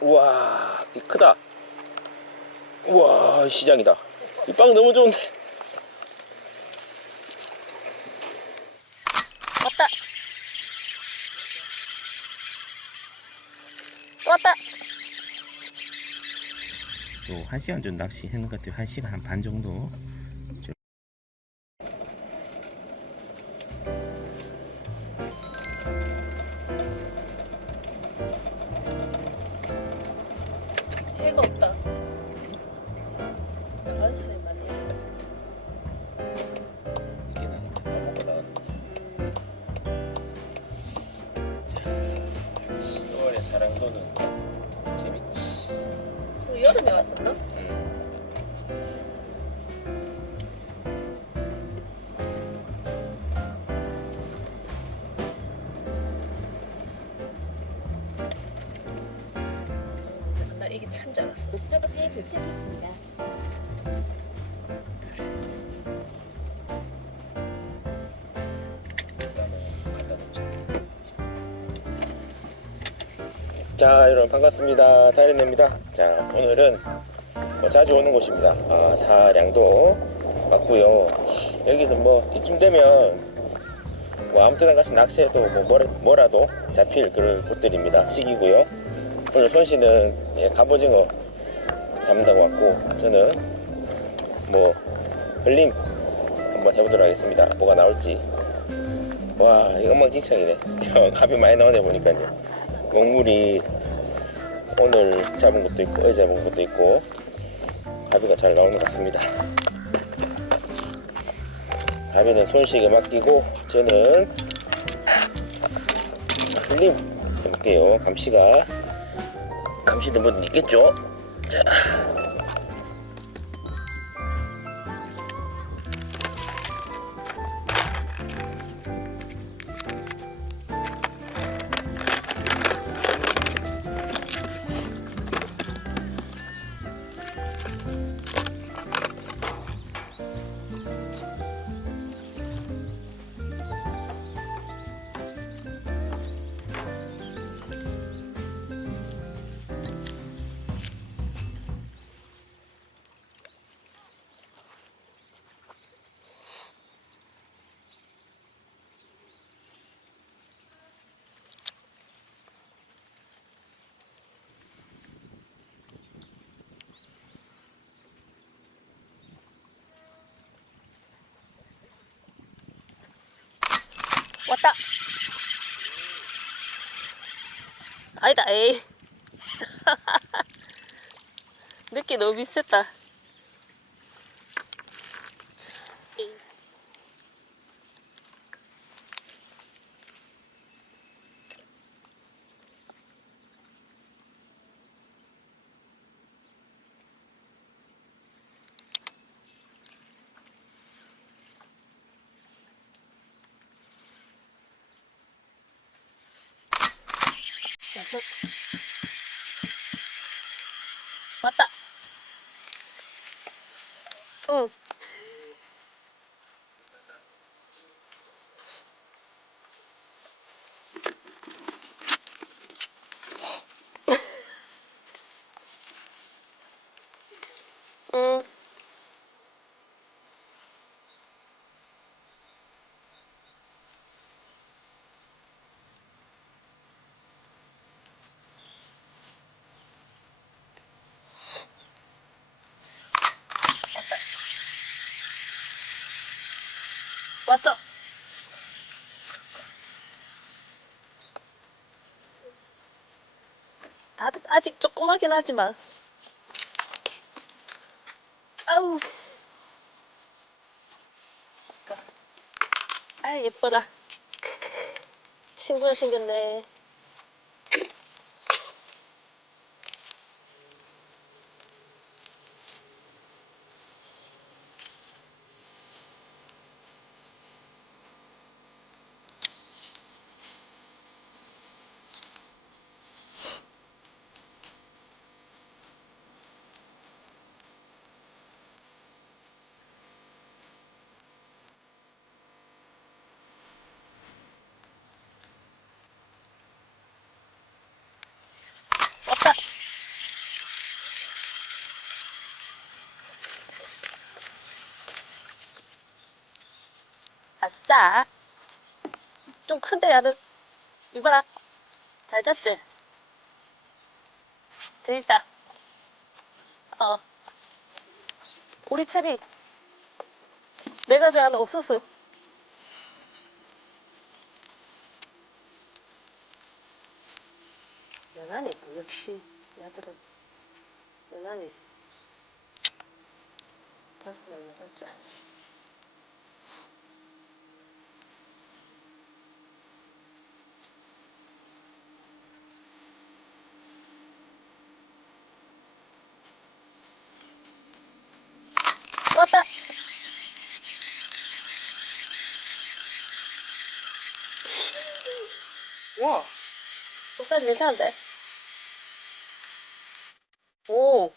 우와 이 크다. 우와 시장이다. 이 빵 너무 좋은데. 왔다. 왔다. 또 1시간 정도 낚시하는 것 같아요. 1시간 한반 정도 왔었나? 나 이게 찬줄 알았어. 목적지에 도착했습니다. 자 여러분 반갑습니다. 다이렌입니다. 자 오늘은 뭐 자주 오는 곳입니다. 아, 사량도 맞고요. 여기는 뭐 이쯤 되면 뭐 아무 때나 가서 낚시해도 뭐 뭐라, 뭐라도 잡힐 그런 곳들입니다. 시기고요. 오늘 손씨는 예, 갑오징어 잡는다고 왔고 저는 뭐 흘림 한번 해보도록 하겠습니다. 뭐가 나올지. 와 이거 엉망진창이네. 갑이 많이 나오네 보니까요 먹물이 오늘 잡은 것도 있고 어제 잡은 것도 있고 가비가 잘 나오는 것 같습니다. 가비는 손식에 맡기고 저는 흘림 해볼게요. 감시가 감시는 분 있겠죠? 자 왔다. 아니다, 에이. 느낌 너무 비슷했다. 왔다. 응. 응. 왔어. 다들 아직 조그마긴 하지만. 아우. 아 예뻐라. 친구가 생겼네. 잤다. 좀 큰데 야는 이봐라. 잘 잤지? 재밌다. 어. 우리 채비 내가 좋아하는 옥수수. 연하네, 역시. 야들은 연하네. 다섯 명 여덟째. 왔다. 와. 목사지 괜찮은데? 오.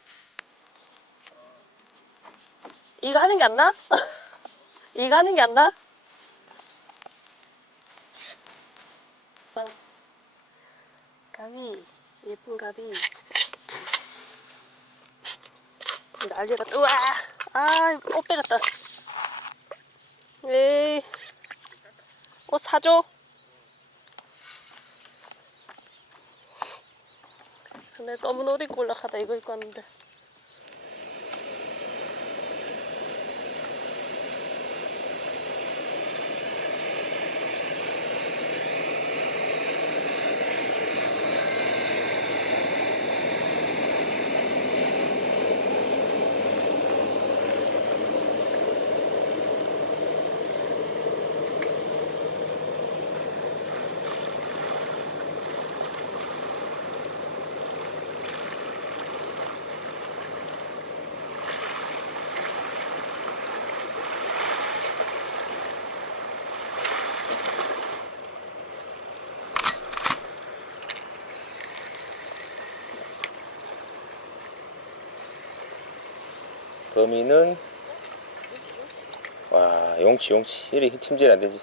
이거 하는 게 안 나? 이거 하는 게 안 나? 어. 가비, 예쁜 가비. 또, 우와! 아, 옷 빼갔다. 에이. 옷 사줘. 근데 검은 옷 입고 올라가다 이거 입고 왔는데. 범인은 와 용치 용치. 이리 팀질 안 되지.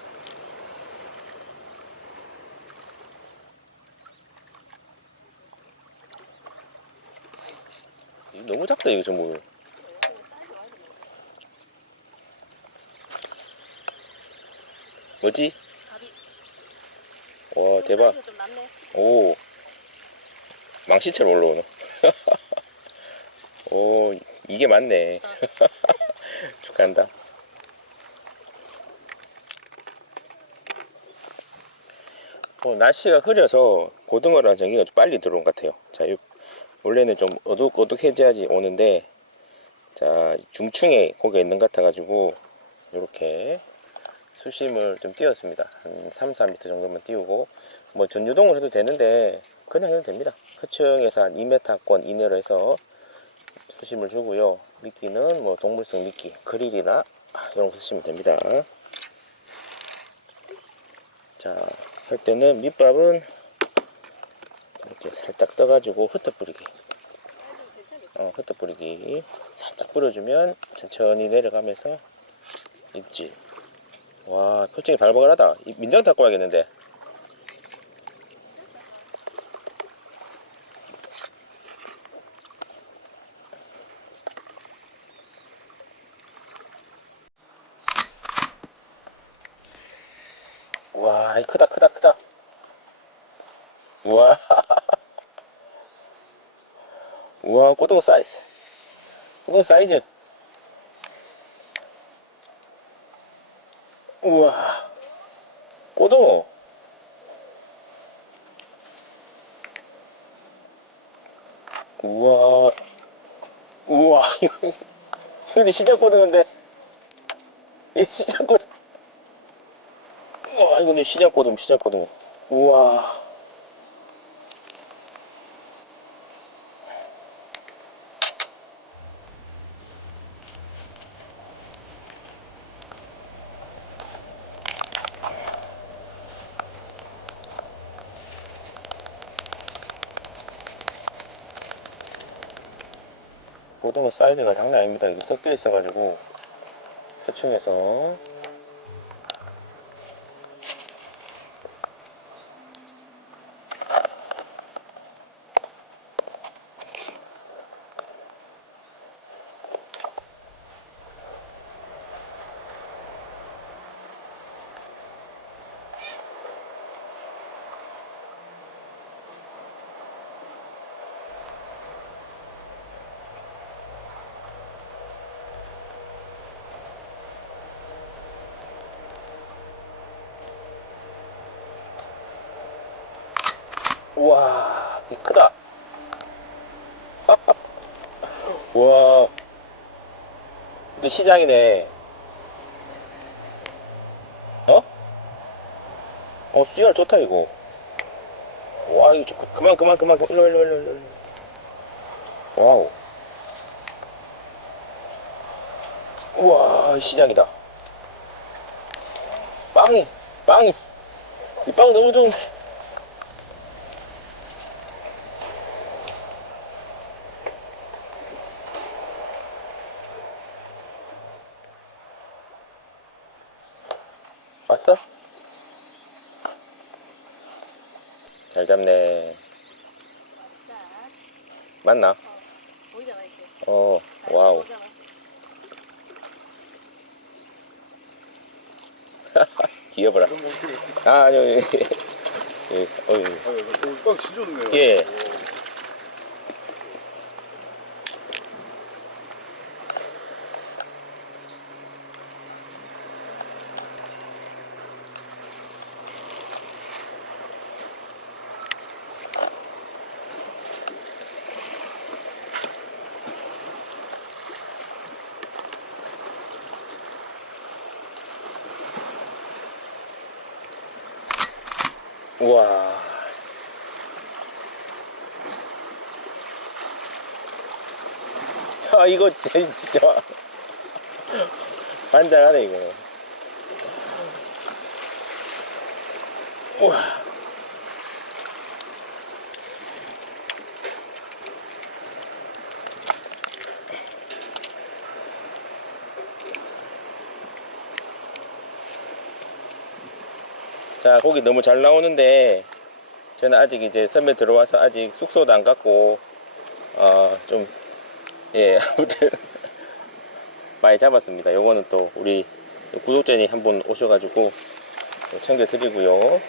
이거 너무 작다 이거 전부. 뭐지? 와 대박. 오. 망치처럼 올라오네. 오 이게 맞네 축하한다 어, 날씨가 흐려서 고등어랑 전기가 좀 빨리 들어온 것 같아요 자 요- 원래는 좀 어둑 어둑해져야지 오는데 자 중충에 고기가 있는 것 같아 가지고 이렇게 수심을 좀 띄웠습니다. 한 3, 4m 정도만 띄우고 뭐 전유동을 해도 되는데 그냥 해도 됩니다. 하층에서 한 2m권 이내로 해서 수심을 주고요. 미끼는 뭐 동물성 미끼, 그릴이나 이런 거 쓰시면 됩니다. 자, 할 때는 밑밥은 이렇게 살짝 떠가지고 흩어 뿌리기. 어, 흩어 뿌리기. 살짝 뿌려주면 천천히 내려가면서 입질. 와 표정이 발버글하다 이 민장 닦고 와야겠는데 와 크다 크다 크다 우와 우와 고등어 사이즈 고등어 사이즈 우와 고등어 우와 우와 이거 근데 시작 고등어인데 이 시작 고 이거는 시작 고등 시작 고등어 우와. 고등어 사이즈가 장난 아닙니다. 이거 섞여 있어가지고 해충에서 우와, 이 크다. 우와. 근데 시장이네. 어? 어, 씨알 좋다, 이거. 와, 이거 좀, 그만, 그만, 그만, 일로, 일로, 일로. 일로. 와우. 우와, 시장이다. 빵이, 빵이. 이 빵 너무 좋은데. 왔어? 잘 잡네. 맞나? 어, 와우. 귀여워라. 아, 아니요, 예. 예, 어이. 아, 빵 진짜 좋네요. 예. 우와. 아, 이거 진짜. 반장하네, 이거. 우와. 자, 고기 너무 잘 나오는데, 저는 아직 이제 선배 들어와서 아직 숙소도 안 갔고, 어, 좀, 예, 아무튼, 많이 잡았습니다. 요거는 또 우리 구독자님 한 분 오셔가지고 챙겨 드리고요.